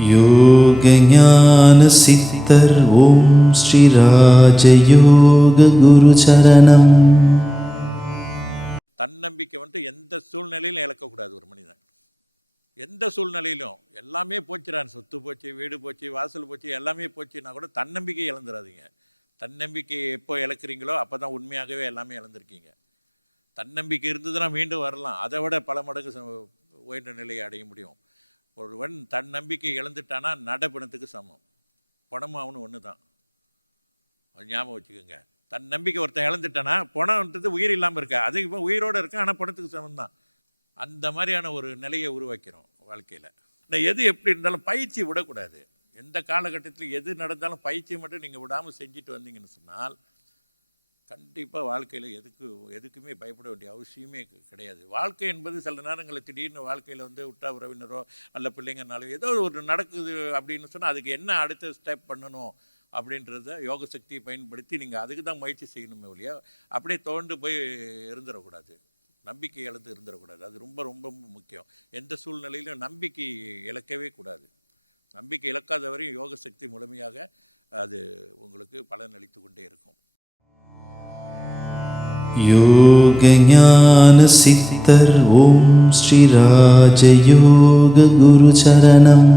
யோக ஞான சித்தர் ஓம் ஸ்ரீ ராஜயோக குரு சரணம். தன்னம்பிக்கை எந்த சூழ்நிலையிலும் இழக்கக்கூடாது. ஒரு மனிதன் எந்த சூழ்நிலையிலும் எல்லாமே போச்சுறான், சொத்து போச்சு, வீடு போச்சு, வாசல் போச்சு, எல்லாமே போச்சுன்னா கூட தன்னம்பிக்கை இழந்துடாதீங்க. தன்னம்பிக்கையை எப்போ இழக்கிறீங்களோ அப்போ தான் உண்மையாகவே எல்லாமே இழந்திருக்கீங்க. தன்னம்பிக்கை இருந்ததுன்னா மீண்டும் வரலாம், அதை விட பல மடங்கு உயர்ந்த நிலையை அடைய முடியும். ஒருவன் தன் நம்பிக்கை இழந்துட்டானா நடப்பணத்துக்கு சமம். பணமும் அவனு ஒன்று தான், ஞாபகம் வச்சுக்கோங்க. தன் நம்பிக்கை ஒருத்தன் இழந்துட்டானா பணம்ன்றது உயிர் இல்லாமல் இருக்கா, அது இப்போ உயிரோடு இருக்கா, ஆனால் பணத்துக்கு சமம் தான். அந்த மாதிரியான ஒரு நிலையை உருவாக்கிறோம் வாழ்க்கையில். இந்த எது எப்படி இருந்தாலும் பயிற்சி விடக்கூடாது. எந்த காலகட்டத்தில் எது நடந்தாலும் பயிற்சி மட்டும் நீங்கள் விடாமல் செஞ்சுட்டு வந்தீங்கன்னு சொன்னால் கண்டிப்பாக வாழ்க்கையில் எதுக்குமே பயப்பட வேண்டிய அவசியமே கிடையாது. வாழ்க்கை என்பது சில நேரங்களில் திடீர்னு வாழ்க்கையில் விட்டா உறவினரோ அல்ல பிள்ளைங்கனாலோ ஏதோ ஒரு நடக்குது அப்படின்னு சொன்னால் அதுக்கு என்ன அடுத்த ஸ்டெப் பண்ணணும் அப்படின்றத யோக சக்தியை பயன்படுத்தி நீங்கள் அதுக்கு தான் முயற்சி செய்யணுமே ஒழிய அப்படியே தோண்டு போய் இருந்துடக்கூடாது. நம்பிக்கை இழந்து இருந்துடக்கூடாது. அது ரொம்ப ரொம்ப முக்கியம். எந்த சூழ்நிலையிலும் நம்பிக்கை இழக்கவே கூடாது. நம்பிக்கை இழக்காத வரையும் யோக சக்தி முழுமையாக அது உங்களுக்கு பலனளித்து கொண்டே இருக்கும். யோக ஞான சித்தர் ஓம் ஸ்ரீ ராஜயோக குரு சரணம்.